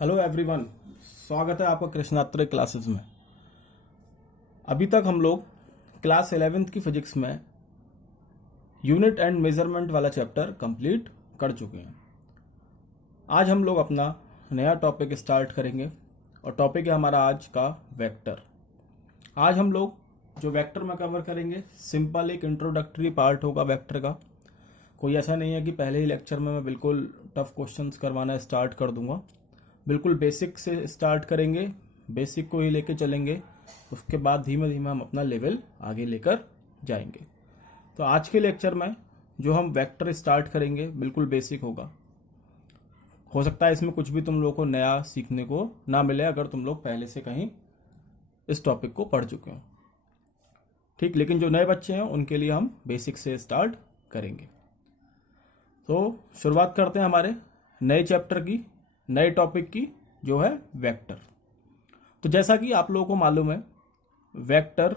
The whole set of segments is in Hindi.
हेलो एवरीवन, स्वागत है आपका कृष्णात्रे क्लासेस में। अभी तक हम लोग क्लास 11th की फिजिक्स में यूनिट एंड मेजरमेंट वाला चैप्टर कंप्लीट कर चुके हैं। आज हम लोग अपना नया टॉपिक स्टार्ट करेंगे और टॉपिक है हमारा आज का वेक्टर। आज हम लोग जो वेक्टर में कवर करेंगे, सिंपल एक इंट्रोडक्टरी पार्ट होगा वेक्टर का। कोई ऐसा नहीं है कि पहले ही लेक्चर में मैं बिल्कुल टफ क्वेश्चंस करवाना स्टार्ट कर दूंगा। बिल्कुल बेसिक से स्टार्ट करेंगे, बेसिक को ही लेके चलेंगे, उसके बाद धीमे धीमे हम अपना लेवल आगे लेकर जाएंगे। तो आज के लेक्चर में जो हम वेक्टर स्टार्ट करेंगे बिल्कुल बेसिक होगा। हो सकता है इसमें कुछ भी तुम लोगों को नया सीखने को ना मिले अगर तुम लोग पहले से कहीं इस टॉपिक को पढ़ चुके हो, ठीक। लेकिन जो नए बच्चे हैं उनके लिए हम बेसिक से स्टार्ट करेंगे। तो शुरुआत करते हैं हमारे नए चैप्टर की, नए टॉपिक की, जो है वेक्टर। तो जैसा कि आप लोगों को मालूम है, वेक्टर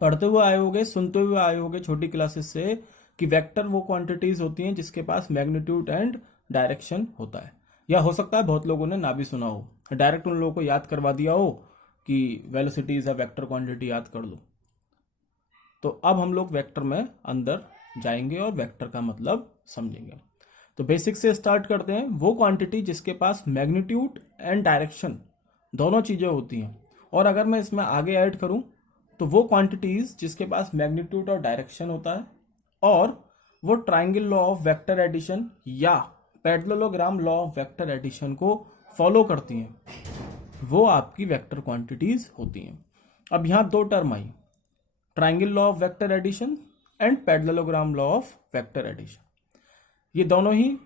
पढ़ते हुए आए होंगे, सुनते हुए आए होंगे छोटी क्लासेस से कि वेक्टर वो क्वांटिटीज होती हैं जिसके पास मैग्नीट्यूड एंड डायरेक्शन होता है। या हो सकता है बहुत लोगों ने ना भी सुना हो, डायरेक्ट उन लोगों को याद करवा दिया हो कि velocity is a vector quantity, याद कर लो। तो अब हम लोग वेक्टर में अंदर जाएंगे और वेक्टर का मतलब समझेंगे। तो बेसिक से स्टार्ट करते हैं। वो क्वांटिटी जिसके पास मैग्नीट्यूड एंड डायरेक्शन दोनों चीजें होती हैं, और अगर मैं इसमें आगे ऐड करूं तो वो क्वांटिटीज जिसके पास मैग्नीट्यूड और डायरेक्शन होता है और वो triangle law of vector addition या parallelogram law of vector addition को फॉलो करती हैं, वो आपकी वेक्टर क्वांटिटीज होती हैं। अब यहां दो टर्म आई, triangle law of vector addition and parallelogram law of vector addition. ये दोनों ही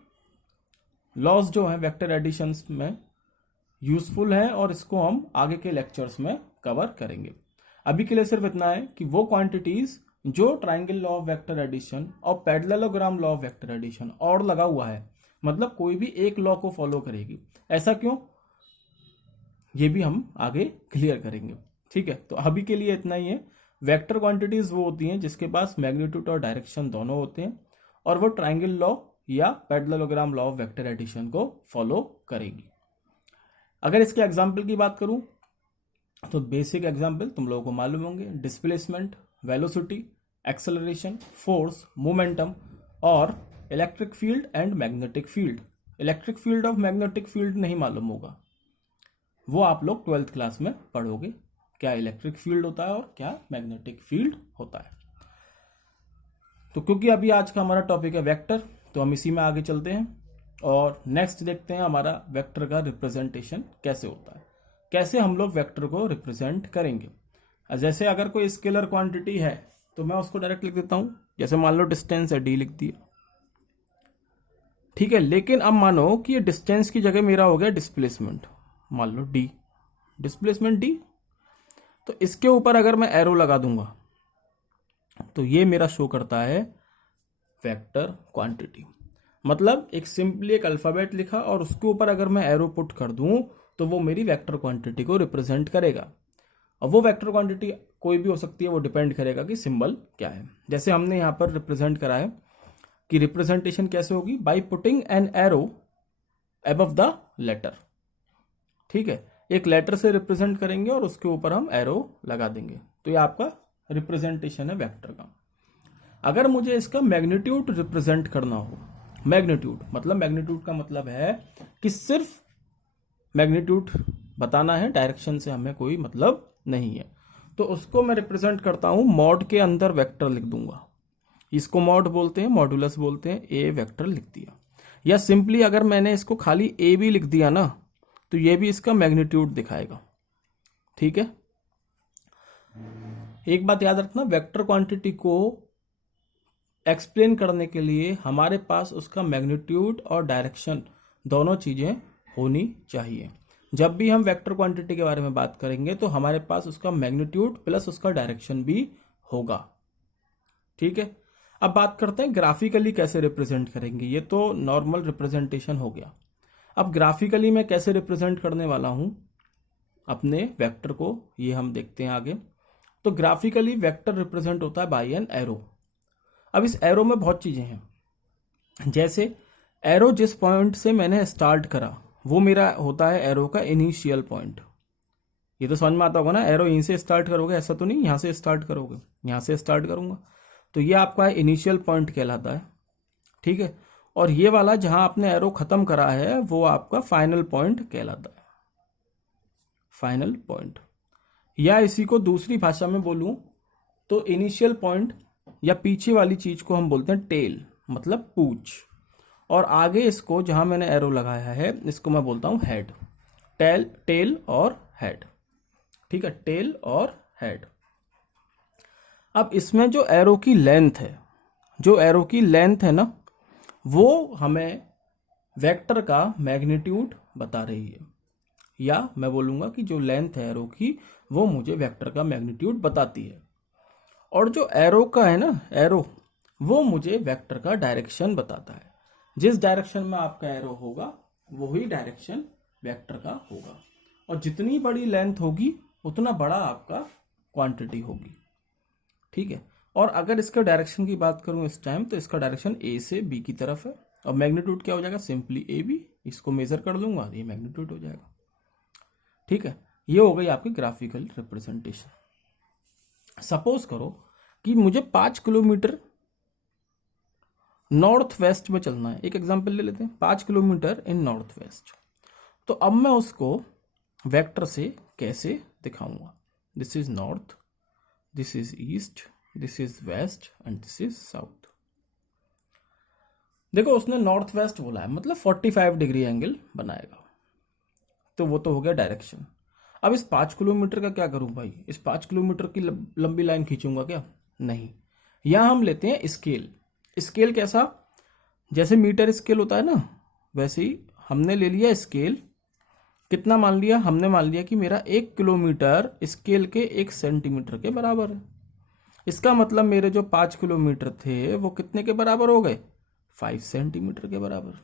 लॉज जो हैं वेक्टर एडिशंस में यूजफुल हैं और इसको हम आगे के लेक्चर्स में कवर करेंगे। अभी के लिए सिर्फ इतना है कि वो क्वांटिटीज जो triangle law of vector addition और parallelogram law of vector addition और लगा हुआ है, मतलब कोई भी एक लॉ को फॉलो करेगी। ऐसा क्यों, ये भी हम आगे क्लियर करेंगे, ठीक है। तो अभी के लिए इतना ही है। वेक्टर क्वांटिटीज वो होती हैं जिसके पास मैग्नीट्यूड और डायरेक्शन दोनों होते हैं और वो ट्राइंगल लॉ या parallelogram law of vector addition को फॉलो करेगी। अगर इसके एग्जाम्पल की बात करूं तो बेसिक एग्जाम्पल तुम लोगों को मालूम होंगे, displacement, velocity, acceleration, force, momentum और electric field and magnetic field. Electric field और मैग्नेटिक फील्ड नहीं मालूम होगा, वो आप लोग 12th क्लास में पढ़ोगे, क्या इलेक्ट्रिक फील्ड होता है और क्या मैग्नेटिक फील्ड होता है। तो क्योंकि अभी आज का हमारा टॉपिक है वेक्टर, तो हम इसी में आगे चलते हैं और नेक्स्ट देखते हैं हमारा वेक्टर का रिप्रेजेंटेशन कैसे होता है, कैसे हम लोग वेक्टर को रिप्रेजेंट करेंगे। जैसे अगर कोई स्केलर क्वांटिटी है तो मैं उसको डायरेक्ट लिख देता हूं, जैसे मान लो डिस्टेंस है, डी लिख दिया, ठीक है। लेकिन अब मानो कि ये डिस्टेंस की जगह मेरा हो गया डिस्प्लेसमेंट, मान लो डी, डिस्प्लेसमेंट डी। तो इसके ऊपर अगर मैं एरो लगा दूंगा तो ये मेरा शो करता है वेक्टर क्वांटिटी। मतलब एक सिंपली एक अल्फाबेट लिखा और उसके ऊपर अगर मैं एरो पुट कर दूं तो वो मेरी वेक्टर क्वांटिटी को रिप्रेजेंट करेगा। और वो वेक्टर क्वांटिटी कोई भी हो सकती है, वो डिपेंड करेगा कि सिंबल क्या है। जैसे हमने यहां पर रिप्रेजेंट करा है कि रिप्रेजेंटेशन कैसे होगी, by putting an arrow above the letter, ठीक है। एक लेटर से रिप्रेजेंट करेंगे और उसके ऊपर हम एरो लगा देंगे, तो ये आपका रिप्रेजेंटेशन है वेक्टर का। अगर मुझे इसका मैग्नीट्यूड रिप्रेजेंट करना हो, मैग्नीट्यूड मतलब, मैग्नीट्यूड का मतलब है कि सिर्फ मैग्नीट्यूड बताना है, डायरेक्शन से हमें कोई मतलब नहीं है, तो उसको मैं रिप्रेजेंट करता हूं मॉड के अंदर वेक्टर लिख दूंगा। इसको मॉड बोलते हैं, मॉडुलस बोलते हैं, ए वेक्टर लिख दिया। या सिंपली अगर मैंने इसको खाली ए भी लिख दिया ना, तो ये भी इसका मैग्नीट्यूड दिखाएगा, ठीक है। एक बात याद रखना, वेक्टर क्वांटिटी को एक्सप्लेन करने के लिए हमारे पास उसका मैग्नीट्यूड और डायरेक्शन दोनों चीजें होनी चाहिए। जब भी हम वेक्टर क्वांटिटी के बारे में बात करेंगे तो हमारे पास उसका मैग्नीट्यूड प्लस उसका डायरेक्शन भी होगा, ठीक है। अब बात करते हैं ग्राफिकली कैसे रिप्रेजेंट करेंगे। ये तो नॉर्मल रिप्रेजेंटेशन हो गया। अब ग्राफिकली मैं कैसे रिप्रेजेंट करने वाला हूं अपने वेक्टर को, ये हम देखते हैं आगे। तो ग्राफिकली वेक्टर रिप्रेजेंट होता है बाय एन एरो। अब इस एरो में बहुत चीजें हैं, जैसे एरो जिस पॉइंट से मैंने स्टार्ट करा वो मेरा होता है एरो का इनिशियल पॉइंट। ये तो समझ में आता होगा ना, एरो यहीं से स्टार्ट करोगे, ऐसा तो नहीं यहाँ से स्टार्ट करोगे, यहाँ से स्टार्ट करूंगा, तो ये आपका इनिशियल पॉइंट कहलाता है, ठीक है। और ये वाला जहां आपने एरो खत्म करा है वो आपका फाइनल पॉइंट कहलाता है, फाइनल पॉइंट। या इसी को दूसरी भाषा में बोलूं तो इनिशियल पॉइंट या पीछे वाली चीज को हम बोलते हैं टेल, मतलब पूंछ। और आगे इसको जहां मैंने एरो लगाया है इसको मैं बोलता हूं हेड। टेल और हेड, ठीक है, टेल और हेड। अब इसमें जो एरो की लेंथ है, जो एरो की लेंथ है ना, वो हमें वेक्टर का मैग्नीट्यूड बता रही है, या मैं बोलूंगा कि जो लेंथ है एरो की वो मुझे वेक्टर का मैग्नीट्यूड बताती है। और जो एरो का है ना, एरो वो मुझे वेक्टर का डायरेक्शन बताता है। जिस डायरेक्शन में आपका एरो होगा वही डायरेक्शन वेक्टर का होगा, और जितनी बड़ी लेंथ होगी उतना बड़ा आपका क्वांटिटी होगी, ठीक है। और अगर इसके डायरेक्शन की बात करूं इस टाइम, तो इसका डायरेक्शन ए से बी की तरफ है, और मैग्नीट्यूड क्या हो जाएगा, सिंपली ए बी, इसको मेजर कर लूंगा, ये मैग्नीट्यूड हो जाएगा, ठीक है। ये हो गई आपकी ग्राफिकल रिप्रेजेंटेशन। सपोज करो कि मुझे 5 किलोमीटर नॉर्थ वेस्ट में चलना है, एक एग्जांपल ले लेते हैं, 5 किलोमीटर इन नॉर्थ वेस्ट। तो अब मैं उसको वेक्टर से कैसे दिखाऊंगा, this is north, this is east, this is west and this is south. देखो उसने नॉर्थ वेस्ट बोला है, मतलब 45 डिग्री एंगल बनाएगा, तो वो तो हो गया डायरेक्शन। अब इस 5 किलोमीटर का क्या करूं भाई, इस 5 किलोमीटर की लंबी लाइन खींचूंगा क्या, नहीं। यहां हम लेते हैं स्केल। स्केल कैसा, जैसे मीटर स्केल होता है ना, वैसे ही हमने ले लिया स्केल। कितना मान लिया, हमने मान लिया कि मेरा 1 किलोमीटर स्केल के 1 सेंटीमीटर के बराबर है। इसका मतलब मेरे जो 5 किलोमीटर थे वो कितने के बराबर हो गए, 5 सेंटीमीटर के बराबर।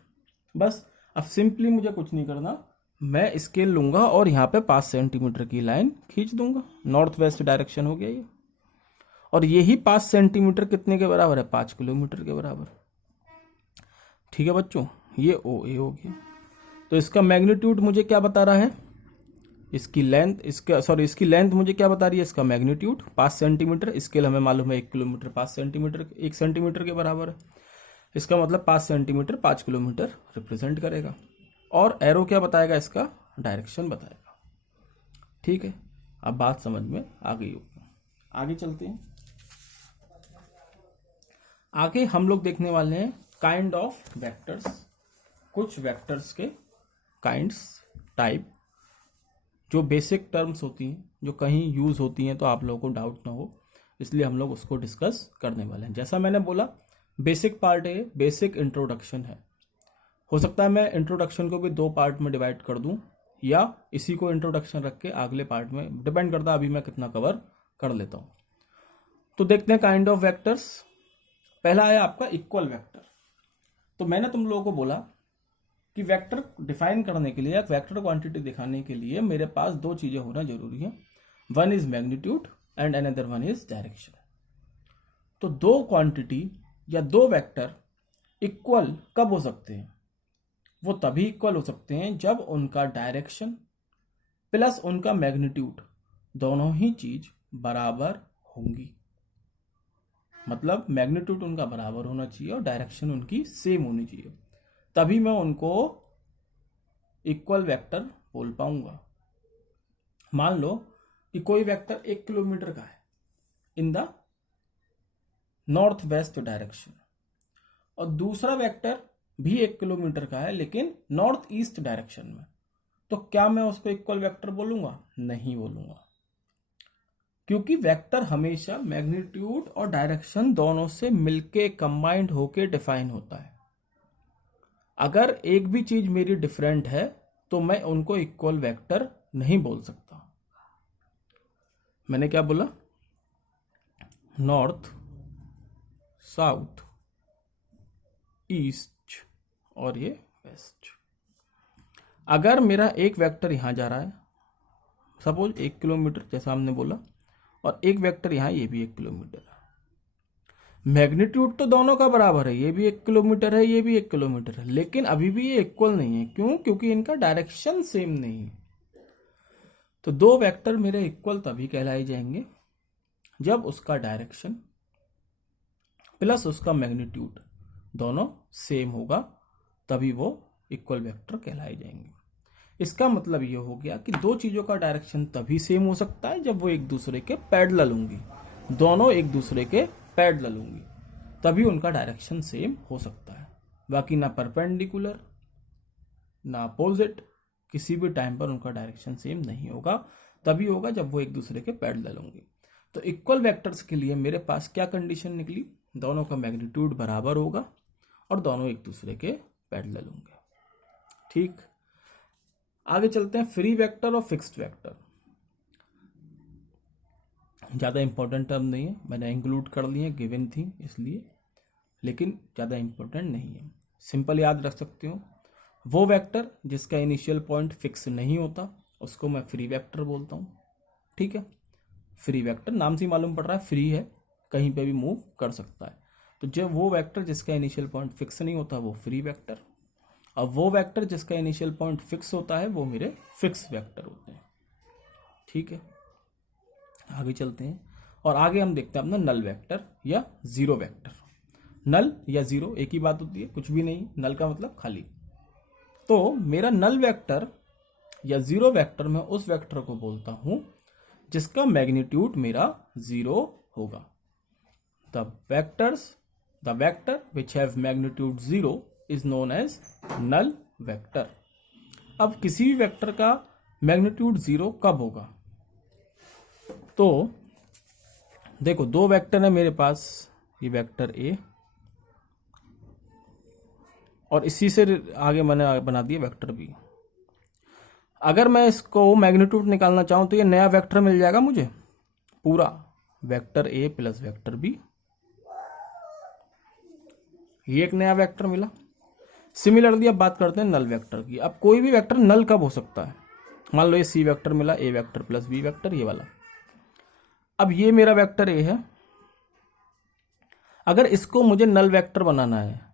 बस अब सिंपली मुझे कुछ नहीं करना, मैं स्केल लूंगा और यहाँ पे 5 सेंटीमीटर की लाइन खींच दूंगा, नॉर्थ वेस्ट डायरेक्शन हो गया ये। और यही 5 सेंटीमीटर कितने के बराबर है, 5 किलोमीटर के बराबर, ठीक है बच्चों। ये ओ ए हो गया। तो इसका मैग्नीट्यूड मुझे क्या बता रहा है, इसकी लेंथ, इसकी लेंथ मुझे क्या बता रही है, इसका मैग्नीट्यूड 5 सेंटीमीटर। स्केल हमें मालूम है 1 किलोमीटर 5 सेंटीमीटर, 1 सेंटीमीटर के बराबर है। इसका मतलब 5 सेंटीमीटर 5 किलोमीटर रिप्रेजेंट करेगा। और एरो क्या बताएगा, इसका डायरेक्शन बताएगा, ठीक है। अब बात समझ में आ गई होगी, आगे चलते हैं। आगे हम लोग देखने वाले हैं काइंड ऑफ वेक्टर्स, कुछ वेक्टर्स के काइंड्स, टाइप, जो बेसिक टर्म्स होती हैं, जो कहीं यूज होती हैं तो आप लोगों को डाउट ना हो, इसलिए हम लोग उसको डिस्कस करने वाले हैं। जैसा मैंने बोला बेसिक पार्ट है, बेसिक इंट्रोडक्शन है। हो सकता है मैं इंट्रोडक्शन को भी 2 पार्ट में डिवाइड कर दूं, या इसी को इंट्रोडक्शन रख के अगले पार्ट में, डिपेंड करता है अभी मैं कितना कवर कर लेता हूं। तो देखते हैं काइंड ऑफ वेक्टर्स। पहला है आपका इक्वल वेक्टर। तो मैंने तुम लोगों को बोला कि वेक्टर डिफाइन करने के लिए या वेक्टर क्वांटिटी दिखाने के लिए मेरे पास 2 चीजें होना जरूरी है, one is magnitude and another one is direction. तो 2 क्वांटिटी या 2 वेक्टर इक्वल कब हो सकते हैं, वो तभी इक्वल हो सकते हैं जब उनका डायरेक्शन प्लस उनका मैग्नीट्यूड दोनों ही चीज बराबर होंगी। मतलब मैग्नीट्यूड उनका बराबर होना चाहिए और डायरेक्शन उनकी सेम होनी चाहिए, तभी मैं उनको इक्वल वेक्टर बोल पाऊंगा। मान लो कि कोई वेक्टर 1 किलोमीटर का है in the north west direction, और दूसरा वेक्टर भी 1 किलोमीटर का है लेकिन नॉर्थ ईस्ट डायरेक्शन में, तो क्या मैं उसको इक्वल वेक्टर बोलूंगा, नहीं बोलूंगा, क्योंकि वेक्टर हमेशा मैग्नीट्यूड और डायरेक्शन दोनों से मिलके कंबाइंड होके डिफाइन होता है। अगर एक भी चीज मेरी डिफरेंट है तो मैं उनको इक्वल वेक्टर नहीं बोल सकता। मैंने क्या बोला, नॉर्थ, साउथ, ईस्ट और ये वेस्ट। अगर मेरा एक वेक्टर यहां जा रहा है, सपोज 1 किलोमीटर जैसा हमने बोला, और एक वेक्टर यहां, ये भी 1 किलोमीटर है, मैग्नीट्यूड तो दोनों का बराबर है, ये भी 1 किलोमीटर है, ये भी 1 किलोमीटर है, लेकिन अभी भी ये इक्वल नहीं है। क्यों? क्योंकि इनका डायरेक्शन सेम नहीं है। तो दो वेक्टर मेरे इक्वल तभी कहलाए जाएंगे जब उसका डायरेक्शन प्लस उसका मैग्नीट्यूड दोनों सेम होगा, तभी वो इक्वल वेक्टर कहलाए जाएंगे। इसका मतलब ये हो गया कि दो चीजों का डायरेक्शन तभी सेम हो सकता है जब वो एक दूसरे के पैरेलल होंगी, दोनों एक दूसरे के पैरेलल होंगी, तभी उनका डायरेक्शन सेम हो सकता है। बाकी ना परपेंडिकुलर ना अपोजिट, किसी भी टाइम पर उनका डायरेक्शन सेम नहीं होगा। तभी होगा जब वो एक दूसरे के पैरेलल होंगे। तो इक्वल वेक्टर्स के लिए मेरे पास क्या कंडीशन निकली? दोनों का मैग्नीट्यूड बराबर होगा और दोनों एक दूसरे के पैरेलल होंगे। ठीक, आगे चलते हैं। फ्री वेक्टर और फिक्स्ड वेक्टर ज़्यादा इंपॉर्टेंट टर्म नहीं है, मैंने इंक्लूड कर लिए, गिवन थी इसलिए, लेकिन ज़्यादा इंपॉर्टेंट नहीं है। सिंपल याद रख सकते हो, वो वेक्टर जिसका इनिशियल पॉइंट फिक्स नहीं होता उसको मैं फ्री वेक्टर बोलता हूँ। ठीक है, फ्री वेक्टर नाम से ही मालूम पड़ रहा है, फ्री है, कहीं पे भी मूव कर सकता है। तो जब वो वेक्टर जिसका इनिशियल पॉइंट फिक्स नहीं होता वो फ्री वेक्टर, और वो वेक्टर जिसका इनिशियल पॉइंट फिक्स होता है वो मेरे फिक्स वेक्टर होते हैं। ठीक है, आगे चलते हैं और आगे हम देखते हैं अपना नल वेक्टर या जीरो वेक्टर। नल या जीरो एक ही बात होती है, कुछ भी नहीं। नल का मतलब खाली। तो मेरा नल वेक्टर या जीरो वेक्टर में उस वेक्टर को बोलता हूं जिसका मैग्नीट्यूड मेरा जीरो होगा। The vector which have magnitude zero is known as null vector. अब किसी भी वेक्टर का मैग्नीट्यूड जीरो कब होगा? तो देखो, दो वेक्टर है मेरे पास, ये वेक्टर ए और इसी से आगे मैंने बना दिया वेक्टर बी। अगर मैं इसको मैग्नीट्यूड निकालना चाहूं तो ये नया वेक्टर मिल जाएगा मुझे, पूरा vector A plus vector B, ये एक नया वेक्टर मिला। सिमिलरली अब बात करते हैं नल वेक्टर की। अब कोई भी वेक्टर नल कब हो सकता है? मान लो ये सी वेक्टर मिला, ए वेक्टर प्लस बी वेक्टर, ये वाला। अब ये मेरा वेक्टर ए है, अगर इसको मुझे नल वेक्टर बनाना है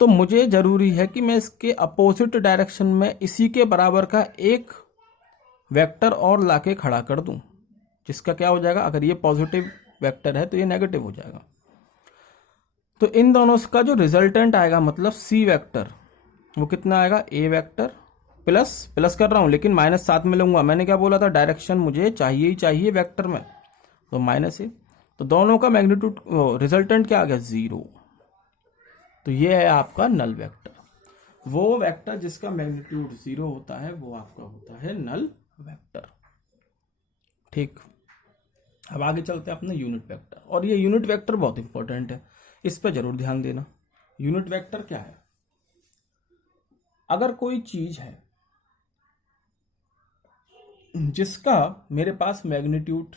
तो मुझे जरूरी है कि मैं इसके अपोजिट डायरेक्शन में इसी के बराबर का एक वेक्टर और लाके खड़ा कर दूं, जिसका क्या हो जाएगा, अगर ये पॉजिटिव वेक्टर है तो ये नेगेटिव हो जाएगा। तो इन दोनों का जो रिजल्टेंट आएगा, मतलब सी वेक्टर, वो कितना आएगा? ए वेक्टर प्लस कर रहा हूं लेकिन माइनस साथ में लूंगा। मैंने क्या बोला था? डायरेक्शन मुझे चाहिए ही चाहिए वेक्टर में, तो माइनस ए। तो दोनों का मैग्नीट्यूड रिजल्टेंट क्या आ गया? जीरो। तो ये है आपका नल वेक्टर। वो वेक्टर जिसका मैग्नीट्यूड जीरो होता है वो आपका होता है नल वेक्टर। ठीक, अब आगे चलते हैं अपना यूनिट वेक्टर। और ये यूनिट वेक्टर बहुत इंपॉर्टेंट है, इस पर जरूर ध्यान देना। यूनिट वेक्टर क्या है? अगर कोई चीज है जिसका मेरे पास मैग्नीट्यूड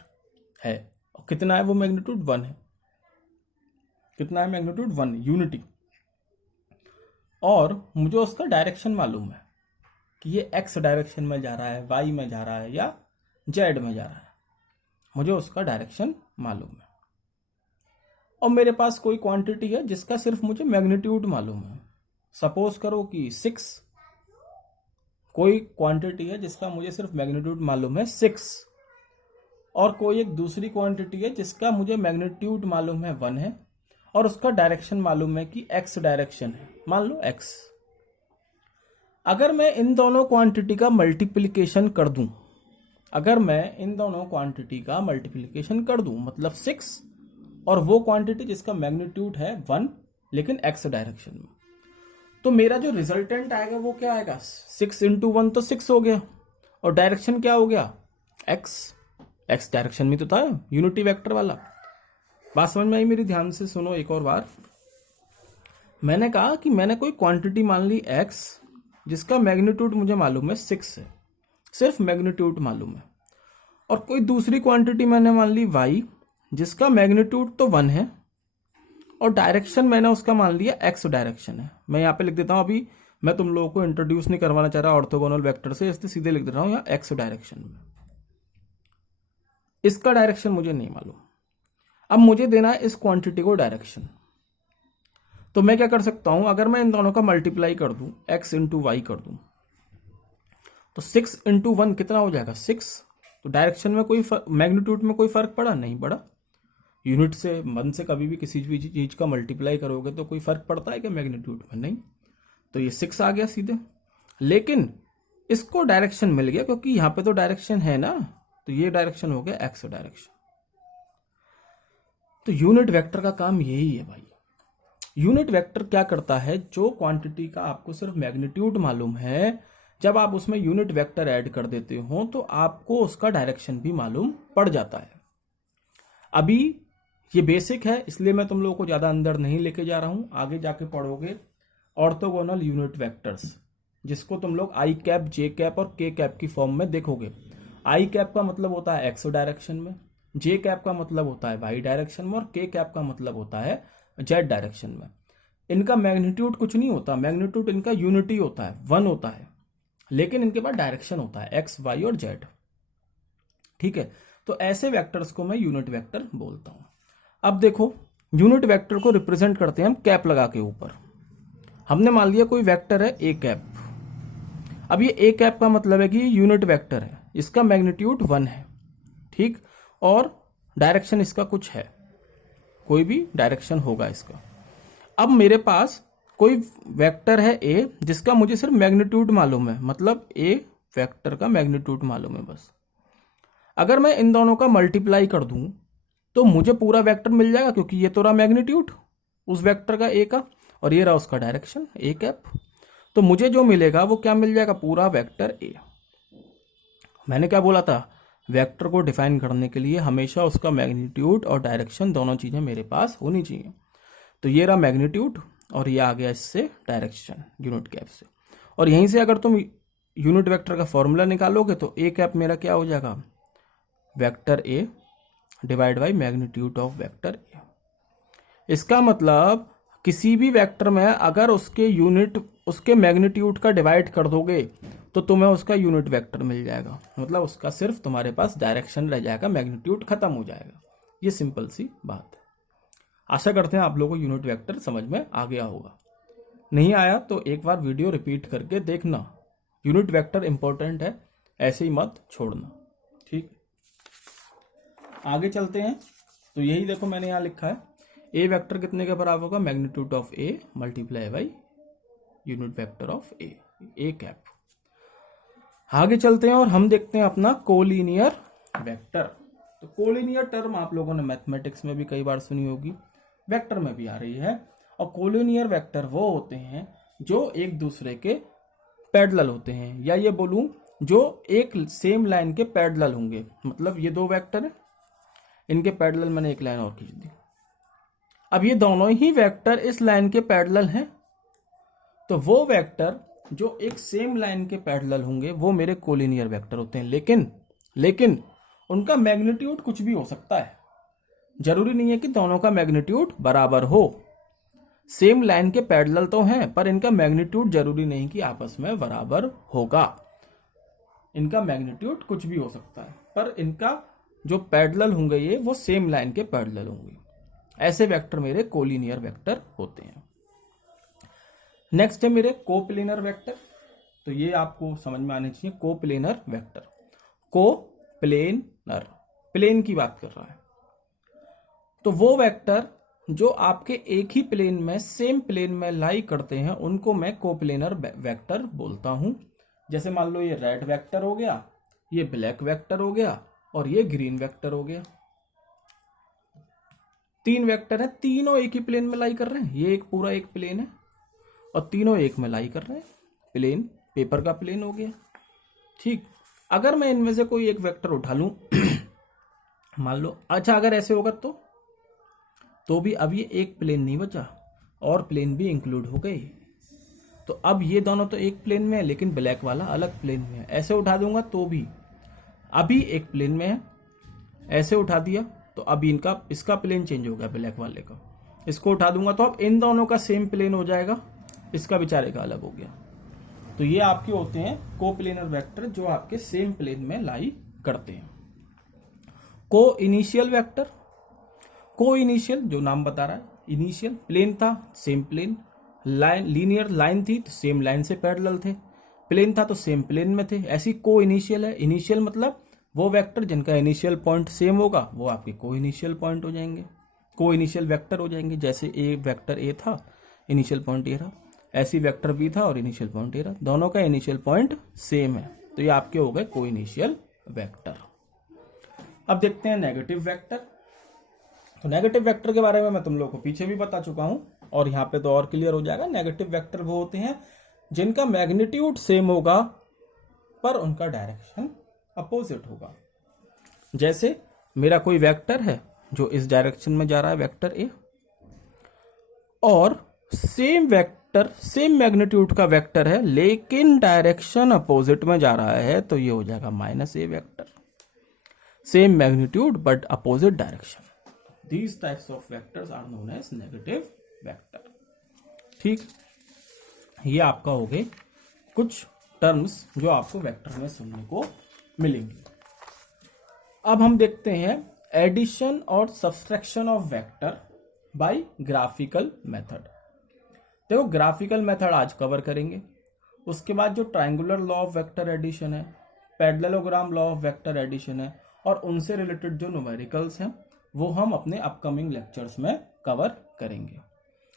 है, और कितना है वो मैग्नीट्यूड? 1 है। कितना है मैग्नीट्यूड? 1, यूनिटी। और मुझे उसका डायरेक्शन मालूम है कि ये एक्स डायरेक्शन में जा रहा है, वाई में जा रहा है या जेड में जा रहा है, मुझे उसका डायरेक्शन मालूम है। और मेरे पास कोई क्वांटिटी है जिसका सिर्फ मुझे मैग्नीट्यूड मालूम है। सपोज करो कि 6, कोई क्वांटिटी है जिसका मुझे सिर्फ मैग्नीट्यूड मालूम है 6, और कोई एक दूसरी क्वांटिटी है जिसका मुझे मैग्नीट्यूड मालूम है 1 है, और उसका डायरेक्शन मालूम है कि एक्स डायरेक्शन है, मान लो एक्स। अगर मैं इन दोनों क्वांटिटी का मल्टीप्लिकेशन कर दूं, मतलब 6 और वो क्वांटिटी जिसका मैग्नीट्यूड है 1 लेकिन एक्स डायरेक्शन में, तो मेरा जो रिजल्टेंट आएगा वो क्या आएगा? 6 इंटू 1 तो 6 हो गया, और डायरेक्शन क्या हो गया? एक्स डायरेक्शन में तो था यूनिटी वेक्टर वाला। बात समझ में आई मेरी? ध्यान से सुनो एक और बार। मैंने कहा कि मैंने कोई क्वांटिटी मान ली x जिसका मैग्नीट्यूड मुझे मालूम है 6 है, सिर्फ मैग्नीट्यूड मालूम है, और कोई दूसरी क्वांटिटी मैंने मान ली y जिसका मैग्नीट्यूड तो 1 है, और डायरेक्शन मैंने उसका मान लिया x डायरेक्शन है। मैं यहाँ पे लिख देता हूँ, अभी मैं तुम लोगों को इंट्रोड्यूस नहीं करवाना चाह रहा ऑर्थोगोनल वेक्टर से, इसलिए सीधे लिख दे रहा हूँ यहाँ x डायरेक्शन में। इसका डायरेक्शन मुझे नहीं मालूम। अब मुझे देना है इस क्वांटिटी को डायरेक्शन। तो मैं क्या कर सकता हूं, अगर मैं इन दोनों का मल्टीप्लाई कर दूं, x इंटू वाई कर दूं, तो 6 इंटू 1 कितना हो जाएगा 6। तो डायरेक्शन में कोई मैग्नीट्यूड में कोई फर्क पड़ा नहीं पड़ा। यूनिट से 1 से कभी भी किसी भी चीज का मल्टीप्लाई करोगे तो कोई फर्क पड़ता है क्या मैग्नीट्यूड में? नहीं। तो ये 6 आ गया सीधे। लेकिन इसको डायरेक्शन मिल गया क्योंकि यहां पे तो डायरेक्शन है ना, तो ये डायरेक्शन हो गया एक्स डायरेक्शन। तो यूनिट वेक्टर का काम यही है भाई। यूनिट वेक्टर क्या करता है, जो क्वांटिटी का आपको सिर्फ मैग्नीट्यूड मालूम है, जब आप उसमें यूनिट वेक्टर ऐड कर देते हो तो आपको उसका डायरेक्शन भी मालूम पड़ जाता है। अभी ये बेसिक है, इसलिए मैं तुम लोगों को ज्यादा अंदर नहीं लेके जा रहा हूं। आगे जाके पढ़ोगे ऑर्थोगोनल यूनिट वेक्टर्स, जिसको तुम लोग आई कैप, जे कैप और के कैप की फॉर्म में देखोगे। आई कैप का मतलब होता है एक्स डायरेक्शन में, जे कैप का मतलब होता है वाई डायरेक्शन में, और के कैप का मतलब होता है जेड डायरेक्शन में। इनका मैग्नीट्यूड कुछ नहीं होता, मैग्नीट्यूड इनका यूनिटी होता है, 1 होता है, लेकिन इनके पास डायरेक्शन होता है एक्स, वाई और जेड। ठीक है, तो ऐसे वेक्टर्स को मैं यूनिट वेक्टर बोलता हूं। अब देखो, यूनिट वेक्टर को रिप्रेजेंट करते हैं हम कैप लगा के ऊपर। हमने मान लिया कोई वेक्टर है ए कैप। अब ये ए कैप का मतलब है कि यूनिट वेक्टर है, इसका मैग्नीट्यूड 1 है, ठीक, और डायरेक्शन इसका कुछ है, कोई भी डायरेक्शन होगा इसका। अब मेरे पास कोई वेक्टर है ए जिसका मुझे सिर्फ मैग्नीट्यूड मालूम है, मतलब ए वेक्टर का मैग्नीट्यूड मालूम है बस। अगर मैं इन दोनों का मल्टीप्लाई कर दूं तो मुझे पूरा वेक्टर मिल जाएगा, क्योंकि ये तो रहा मैग्नीट्यूड उस वेक्टर का ए का, और ये रहा उसका डायरेक्शन ए कैप। तो मुझे जो मिलेगा वो क्या मिल जाएगा, पूरा वेक्टर ए। मैंने क्या बोला था, वेक्टर को डिफाइन करने के लिए हमेशा उसका मैग्नीट्यूड और डायरेक्शन दोनों चीजें मेरे पास होनी चाहिए। तो ये रहा मैग्नीट्यूड और ये आ गया इससे डायरेक्शन यूनिट कैप से। और यहीं से अगर तुम यूनिट वेक्टर का फॉर्मूला निकालोगे तो ए कैप मेरा क्या हो जाएगा, vector A divide by magnitude of vector A. इसका मतलब किसी भी वेक्टर में अगर उसके मैग्नीट्यूड का डिवाइड कर दोगे तो तुम्हें उसका यूनिट वेक्टर मिल जाएगा, मतलब उसका सिर्फ तुम्हारे पास डायरेक्शन रह जाएगा, मैग्नीट्यूड खत्म हो जाएगा। ये सिंपल सी बात है। आशा करते हैं आप लोगों को यूनिट वेक्टर समझ में आ गया होगा। नहीं आया तो एक बार वीडियो रिपीट करके देखना। यूनिट वेक्टर इंपॉर्टेंट है, ऐसे ही मत छोड़ना। ठीक, आगे चलते हैं। तो यही देखो मैंने यहां लिखा है, ए वेक्टर कितने के बराबर होगा, magnitude of A multiply by unit vector of A cap. आगे चलते हैं और हम देखते हैं अपना कोलिनियर वेक्टर। तो कोलिनियर टर्म आप लोगों ने मैथमेटिक्स में भी कई बार सुनी होगी, वेक्टर में भी आ रही है। और कोलिनियर वेक्टर वो होते हैं जो एक दूसरे के पैरेलल होते हैं, या ये बोलूं जो एक सेम लाइन के पैरेलल होंगे। मतलब ये दो वेक्टर है, इनके पैरेलल मैंने एक लाइन और खींच दी। अब ये दोनों ही वेक्टर इस लाइन के पैरेलल हैं, तो वो वेक्टर जो एक सेम लाइन के पैरेलल होंगे वो मेरे कोलिनियर वेक्टर होते हैं। लेकिन उनका मैग्नीट्यूड कुछ भी हो सकता है, जरूरी नहीं है कि दोनों का मैग्नीट्यूड बराबर हो। सेम लाइन के पैरेलल तो हैं, पर इनका मैग्नीट्यूड जरूरी नहीं कि आपस में बराबर होगा। इनका मैग्नीट्यूड कुछ भी हो सकता है, पर इनका जो पैरेलल होंगे ये वो सेम लाइन के पैरेलल होंगे। ऐसे वेक्टर मेरे कोलिनियर वेक्टर होते हैं। नेक्स्ट है मेरे कोप्लेनर वेक्टर। तो ये आपको समझ में आने चाहिए, कोप्लेनर वेक्टर। कोप्लेनर, प्लेन की बात कर रहा है। तो वो वेक्टर जो आपके एक ही प्लेन में, सेम प्लेन में लाई करते हैं, उनको मैं कोप्लेनर वेक्टर बोलता हूं। जैसे मान लो ये रेड वेक्टर हो गया, ये ब्लैक वेक्टर हो गया और ये ग्रीन वेक्टर हो गया। 3 वेक्टर है, तीनों एक ही प्लेन में लाई कर रहे हैं। ये एक पूरा एक प्लेन है और तीनों एक में लाई कर रहे हैं। प्लेन पेपर का प्लेन हो गया। ठीक, अगर मैं इनमें से कोई एक वेक्टर उठा लूं मान लो, अच्छा अगर ऐसे होगा तो भी अब ये एक प्लेन नहीं बचा और प्लेन भी इंक्लूड हो गए। तो अब ये दोनों तो एक प्लेन में है, लेकिन ब्लैक वाला अलग प्लेन में है। ऐसे उठा दूंगा तो भी अभी एक प्लेन में है। ऐसे उठा दिया तो अभी इसका प्लेन चेंज हो गया, ब्लैक वाले का। इसको उठा दूंगा तो अब इन दोनों का सेम प्लेन हो जाएगा, इसका बेचारे का अलग हो गया। तो ये आपके होते हैं कोप्लेनर वेक्टर, जो आपके सेम प्लेन में लाई करते हैं। को इनिशियल वेक्टर। को इनिशियल जो नाम बता रहा है, इनिशियल प्लेन था same plane, line linear line थी तो सेम लाइन से पैरेलल थे, प्लेन था तो सेम प्लेन में थे। ऐसी को इनिशियल है। इनिशियल मतलब वो वेक्टर जिनका इनिशियल पॉइंट सेम होगा वो आपके को इनिशियल पॉइंट हो जाएंगे, को इनिशियल वेक्टर हो जाएंगे। जैसे ए वेक्टर ए था, इनिशियल पॉइंट ए रहा, ऐसी वेक्टर बी था और इनिशियल पॉइंट ए रहा, दोनों का इनिशियल पॉइंट सेम है, तो ये आपके हो गए को इनिशियल वेक्टर। अब देखते हैं नेगेटिव वेक्टर। तो नेगेटिव वेक्टर के बारे में मैं तुम लोगों को पीछे भी बता चुका हूं और यहां पे तो और क्लियर हो जाएगा। नेगेटिव वेक्टर वो होते हैं जिनका मैग्नीट्यूड सेम होगा पर उनका डायरेक्शन अपोजिट होगा। जैसे मेरा कोई वेक्टर है जो इस डायरेक्शन में जा रहा है, वेक्टर ए, और सेम वेक्टर सेम मैग्नीट्यूड का वेक्टर है लेकिन डायरेक्शन अपोजिट में जा रहा है, तो ये हो जाएगा minus A vector. Same magnitude but opposite direction, these types of vectors are known as negative vector. ठीक, ये आपका हो गए कुछ टर्म्स जो आपको वेक्टर में सुनने को मिलेंगे। अब हम देखते हैं एडिशन और subtraction of vector by graphical method. देखो ग्राफिकल मेथड आज कवर करेंगे, उसके बाद जो triangular law of vector addition है, parallelogram law of vector addition है और उनसे रिलेटेड जो न्यूमेरिकल्स हैं वो हम अपने अपकमिंग लेक्चर्स में कवर करेंगे।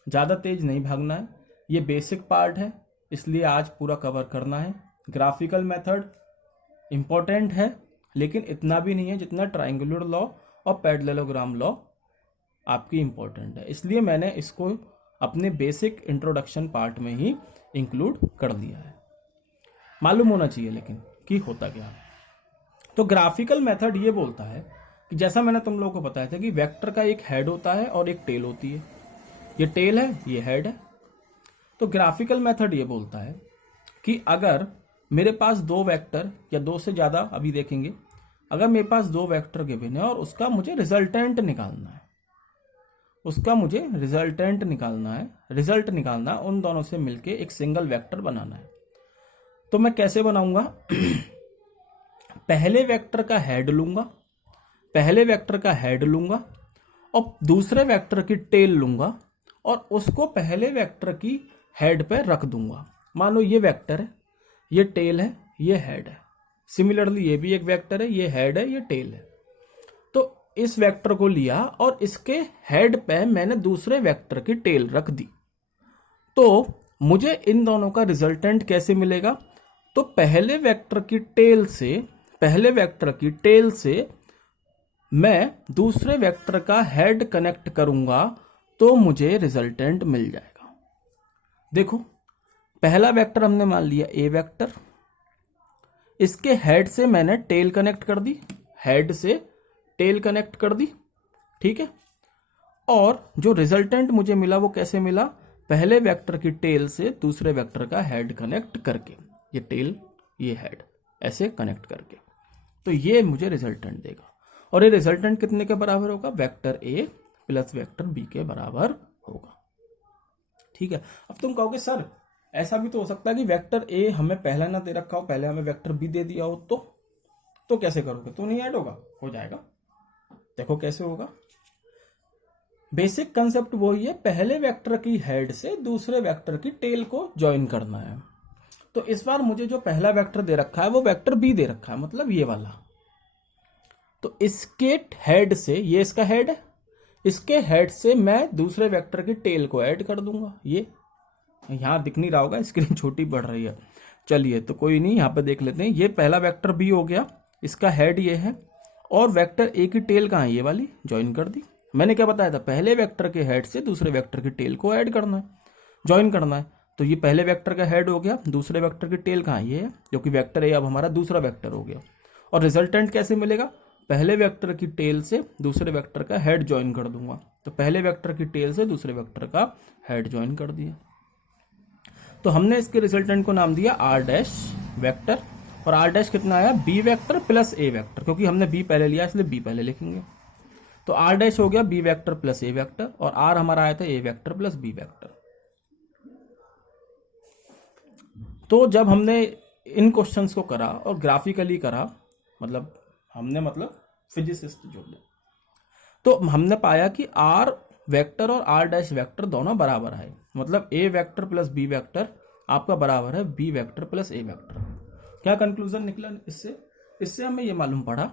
ज़्यादा तेज नहीं भागना है, ये बेसिक पार्ट है इसलिए आज पूरा कवर करना है। ग्राफिकल मेथड इंपॉर्टेंट है लेकिन इतना भी नहीं है जितना ट्रायंगुलर लॉ और पैरेललोग्राम लॉ आपकी इंपॉर्टेंट है, इसलिए मैंने इसको अपने बेसिक इंट्रोडक्शन पार्ट में ही इंक्लूड कर दिया है। मालूम होना चाहिए लेकिन कि होता क्या है। तो ग्राफिकल मेथड ये बोलता है कि जैसा मैंने तुम लोगों को बताया था कि वेक्टर का एक हेड होता है और एक टेल होती है, ये टेल है ये हेड है। तो ग्राफिकल मेथड ये बोलता है कि अगर मेरे पास दो वेक्टर या दो से ज्यादा, अभी देखेंगे, अगर मेरे पास दो वेक्टर गिवन है और उसका मुझे रिजल्टेंट निकालना है, रिजल्ट निकालना उन दोनों से मिलके एक सिंगल वेक्टर बनाना है। तो मैं कैसे बनाऊंगा? पहले वेक्टर का हेड लूंगा और दूसरे वेक्टर की टेल लूंगा और उसको पहले वेक्टर की हेड पे रख दूंगा। मान लो ये वेक्टर है, ये टेल है, ये हेड है। सिमिलरली ये भी एक वेक्टर है, ये हेड है, ये टेल है। तो इस वेक्टर को लिया और इसके हेड पे मैंने दूसरे वेक्टर की टेल रख दी, तो मुझे इन दोनों का रिजल्टेंट कैसे मिलेगा? तो पहले वेक्टर की टेल से मैं दूसरे वेक्टर का हेड कनेक्ट करूंगा तो मुझे रिजल्टेंट मिल जाएगा। देखो पहला वेक्टर हमने मान लिया ए वेक्टर, इसके हेड से मैंने टेल कनेक्ट कर दी, ठीक है। और जो रिजल्टेंट मुझे मिला वो कैसे मिला? पहले वेक्टर की टेल से दूसरे वेक्टर का हेड कनेक्ट करके, ये टेल ये हेड ऐसे कनेक्ट करके, तो ये मुझे रिजल्टेंट देगा। और ये रिजल्टेंट कितने के बराबर होगा? Vector A plus vector B के बराबर होगा, ठीक है। अब तुम कहोगे सर ऐसा भी तो हो सकता है कि वेक्टर ए हमें पहला ना दे रखा हो, पहले हमें वेक्टर बी दे दिया हो, तो कैसे करोगे? तो नहीं ऐड होगा? हो जाएगा। देखो कैसे होगा। बेसिक कंसेप्ट वही है, पहले वेक्टर की हेड से दूसरे वेक्टर की टेल को ज्वाइन करना है। तो इस बार मुझे जो पहला वेक्टर दे रखा है वो वेक्टर बी दे रखा है, मतलब ये वाला। तो इसके हेड से, ये इसका हेड है, इसके हेड से मैं दूसरे वेक्टर की टेल को ऐड कर दूंगा। ये यहां दिख नहीं रहा होगा, स्क्रीन छोटी बढ़ रही है, चलिए तो कोई नहीं, यहां पे देख लेते हैं। ये पहला वेक्टर बी हो गया, इसका हेड ये है, और वेक्टर ए की टेल कहाँ है? ये वाली, ज्वाइन कर दी। मैंने क्या बताया था? पहले वेक्टर के हेड से दूसरे वेक्टर की टेल को ऐड करना है, ज्वाइन करना है। तो ये पहले वेक्टर का हेड हो गया, दूसरे वेक्टर की टेल कहाँ? ये है, जो कि वेक्टर ए अब हमारा दूसरा वेक्टर हो गया। और रिजल्टेंट कैसे मिलेगा? पहले वेक्टर की टेल से दूसरे वेक्टर का हेड ज्वाइन कर दूंगा, तो पहले वेक्टर की टेल से दूसरे वेक्टर का हेड ज्वाइन कर दिया। तो हमने इसके रिजल्टेंट को नाम दिया आर डैश वेक्टर, और आर डैश कितना आया? बी वेक्टर प्लस ए वेक्टर, क्योंकि हमने बी पहले लिया इसलिए बी पहले लिखेंगे। तो आर डैश हो गया बी वेक्टर प्लस ए वेक्टर, और आर हमारा आया था ए वेक्टर प्लस बी वेक्टर। तो जब हमने इन क्वेश्चंस को करा और ग्राफिकली करा, मतलब फिजिसिस्ट जो थे, तो हमने पाया कि आर वेक्टर और आर डैश वेक्टर दोनों बराबर है, मतलब ए वेक्टर प्लस बी वेक्टर आपका बराबर है बी वेक्टर प्लस ए वेक्टर। क्या कंक्लूजन निकला इससे? इससे हमें ये मालूम पड़ा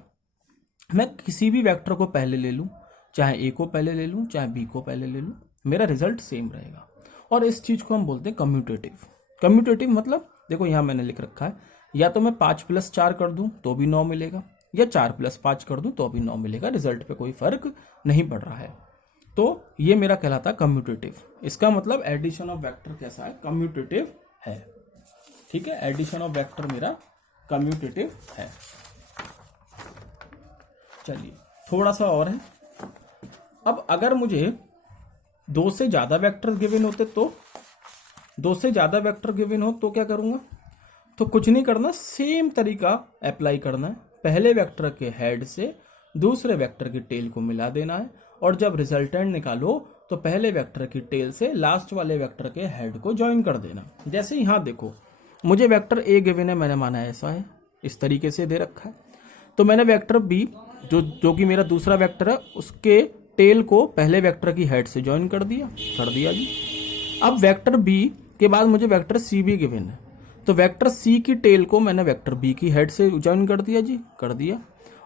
मैं किसी भी वेक्टर को पहले ले लूं, चाहे ए को पहले ले लूं चाहे बी को पहले ले लूं, मेरा रिजल्ट सेम रहेगा। और इस चीज को हम बोलते हैं कम्यूटेटिव। कम्यूटेटिव मतलब देखो यहां मैंने लिख रखा है, या तो मैं 5 + 4 कर दूं तो भी 9 मिलेगा, या 4 + 5 कर दूं तो भी 9 मिलेगा, रिजल्ट पे कोई फर्क नहीं पड़ रहा है। तो ये मेरा कहलाता है कम्यूटेटिव। इसका मतलब एडिशन ऑफ वेक्टर कैसा है? कम्यूटेटिव है। ठीक है, एडिशन ऑफ वेक्टर मेरा कम्यूटेटिव है। चलिए थोड़ा सा और है। अब अगर मुझे 2 से ज्यादा वेक्टर गिवन होते तो 2 से ज्यादा वेक्टर गिवन हो तो क्या करूंगा? तो कुछ नहीं करना, सेम तरीका अप्लाई करना है। पहले वेक्टर के हेड से दूसरे वेक्टर की टेल को मिला देना है, और जब रिजल्टेंट निकालो तो पहले वेक्टर की टेल से लास्ट वाले वेक्टर के हेड को ज्वाइन कर देना। जैसे यहां देखो मुझे वेक्टर ए गिवन है, मैंने माना ऐसा है, इस तरीके से दे रखा है। तो मैंने वेक्टर बी जो कि मेरा दूसरा वेक्टर है उसके टेल को पहले वेक्टर की हेड से ज्वाइन कर दिया जी। अब वेक्टर बी के बाद मुझे वेक्टर सी भी गिवन है, तो वेक्टर सी की टेल को मैंने वेक्टर बी की हेड से ज्वाइन कर दिया जी, कर दिया।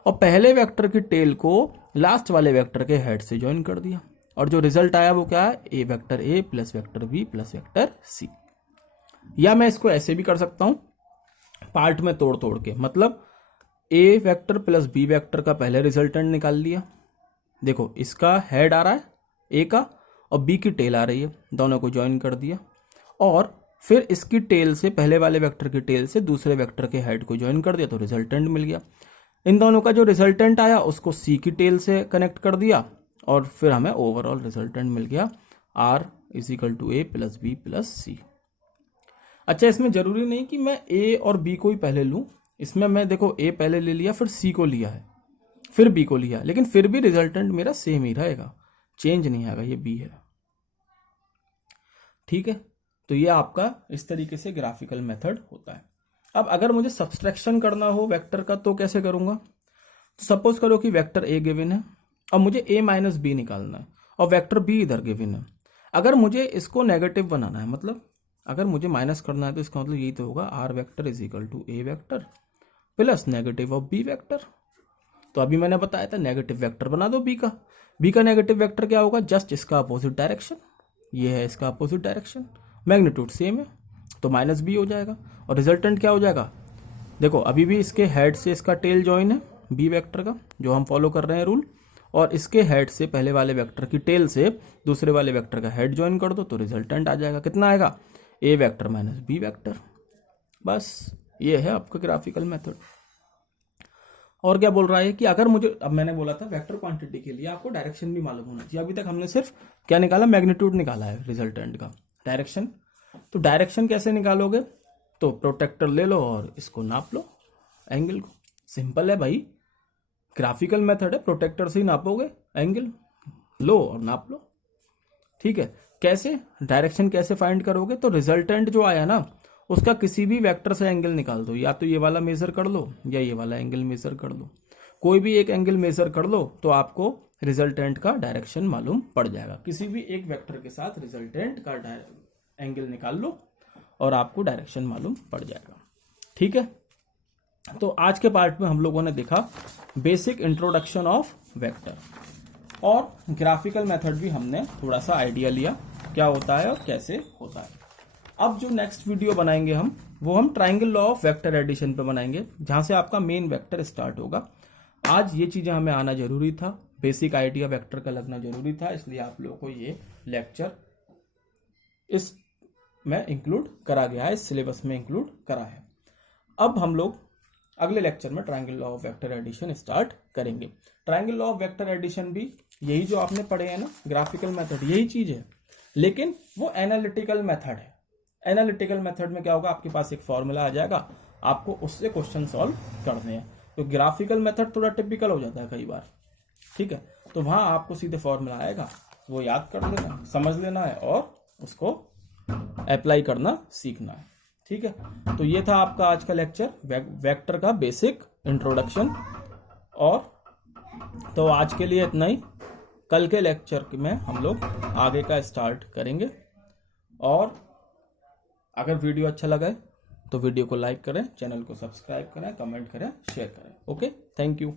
और पहले वेक्टर की टेल को लास्ट वाले वेक्टर के हेड से ज्वाइन कर दिया, और जो रिजल्ट आया वो क्या है? A vector A plus vector B plus vector C. या मैं इसको ऐसे भी कर सकता हूं पार्ट में तोड़ तोड़ के, मतलब ए वेक्टर प्लस बी वेक्टर का पहले रिजल्टेंट निकाल लिया। देखो इसका हेड आ रहा है ए का और बी की टेल आ रही है, दोनों को ज्वाइन कर दिया। और फिर इसकी टेल से पहले वाले वेक्टर की टेल से दूसरे वेक्टर के हेड को ज्वाइन कर दिया, तो रिजल्टेंट मिल गया। इन दोनों का जो रिजल्टेंट आया उसको सी की टेल से कनेक्ट कर दिया, और फिर हमें ओवरऑल रिजल्टेंट मिल गया R is equal to A plus B plus C. अच्छा, इसमें जरूरी नहीं कि मैं ए और बी को ही पहले लूं, इसमें मैं देखो ए पहले ले लिया, फिर सी को लिया है, फिर बी को लिया, लेकिन फिर भी रिजल्टेंट मेरा सेम ही रहेगा, चेंज नहीं आएगा, ये बी है। ठीक है, तो ये आपका इस तरीके से ग्राफिकल मेथड होता है। अब अगर मुझे सब्सट्रैक्शन करना हो वेक्टर का तो कैसे करूंगा? तो सपोज करो कि वेक्टर ए गिवन है और मुझे ए माइनस बी निकालना है, और वेक्टर बी इधर गिवन है। अगर मुझे इसको नेगेटिव बनाना है, मतलब अगर मुझे माइनस करना है, तो इसका मतलब यही तो होगा R vector is equal to A vector plus negative of B vector. तो अभी मैंने बताया था नेगेटिव वेक्टर बना दो बी का नेगेटिव वेक्टर क्या होगा? जस्ट इसका अपोजिट डायरेक्शन, ये है इसका अपोजिट डायरेक्शन, मैग्नीट्यूड सेम है तो माइनस बी हो जाएगा। और रिजल्टेंट क्या हो जाएगा? देखो अभी भी इसके हेड से इसका टेल जॉइन है बी वेक्टर का, जो हम फॉलो कर रहे हैं रूल, और इसके हेड से पहले वाले वेक्टर की टेल से दूसरे वाले वेक्टर का हेड ज्वाइन कर दो, तो रिजल्टेंट आ जाएगा। कितना आएगा? ए वेक्टर माइनस बी वेक्टर। बस ये है आपका ग्राफिकल मेथड। और क्या बोल रहा है कि अगर मुझे, अब मैंने बोला था वेक्टर क्वांटिटी के लिए आपको डायरेक्शन भी मालूम होना चाहिए। अभी तक हमने सिर्फ क्या निकाला? मैग्नीट्यूड निकाला है रिजल्टेंट का। डायरेक्शन, तो डायरेक्शन कैसे निकालोगे? तो प्रोटेक्टर ले लो और इसको नाप लो, एंगल को। सिंपल है भाई, ग्राफिकल मेथड है, प्रोटेक्टर से ही नापोगे, एंगल लो और नाप लो। ठीक है, कैसे डायरेक्शन कैसे फाइंड करोगे? तो रिजल्टेंट जो आया ना उसका किसी भी वेक्टर से एंगल निकाल दो, या तो ये वाला मेजर कर लो या ये वाला एंगल मेजर कर लो, कोई भी एक एंगल मेजर कर लो तो आपको रिजल्टेंट का डायरेक्शन मालूम पड़ जाएगा। किसी भी एक वेक्टर के साथ रिजल्टेंट का एंगल निकाल लो और आपको डायरेक्शन मालूम पड़ जाएगा। ठीक है, तो आज के पार्ट में हम लोगों ने देखा बेसिक इंट्रोडक्शन ऑफ वेक्टर, और ग्राफिकल मेथड भी हमने थोड़ा सा आइडिया लिया क्या होता है और कैसे होता है। अब जो नेक्स्ट वीडियो बनाएंगे वो हम triangle law of vector addition पे बनाएंगे, जहां से आपका मेन वेक्टर स्टार्ट होगा। आज ये चीजें हमें आना जरूरी था, बेसिक आइडिया वेक्टर का लगना जरूरी था, इसलिए आप लोगों को ये लेक्चर इस में इंक्लूड करा गया है, इस सिलेबस में इंक्लूड करा है। अब हम लोग अगले लेक्चर में triangle law of vector addition start करेंगे। Triangle law of vector addition भी यही जो आपने पढ़े हैं ना, ग्राफिकल मेथड, यही चीज है, लेकिन वो एनालिटिकल मेथड है। एनालिटिकल मेथड में क्या होगा? आपके पास एक फॉर्मूला आ जाएगा, आपको उससे क्वेश्चन सॉल्व करने हैं। तो ग्राफिकल मेथड थोड़ा टिपिकल हो जाता है कई बार, ठीक है, तो वहां आपको सीधे फॉर्मूला आएगा, वो याद कर लेना, समझ लेना है और उसको अप्लाई करना सीखना है। ठीक है, तो ये था आपका आज का लेक्चर, वेक्टर का बेसिक इंट्रोडक्शन। और तो आज के लिए इतना ही। कल के लेक्चर में हम लोग आगे का स्टार्ट करेंगे। और अगर वीडियो अच्छा लगा है तो वीडियो को लाइक करें, चैनल को सब्सक्राइब करें, कमेंट करें, शेयर करें। Okay, thank you.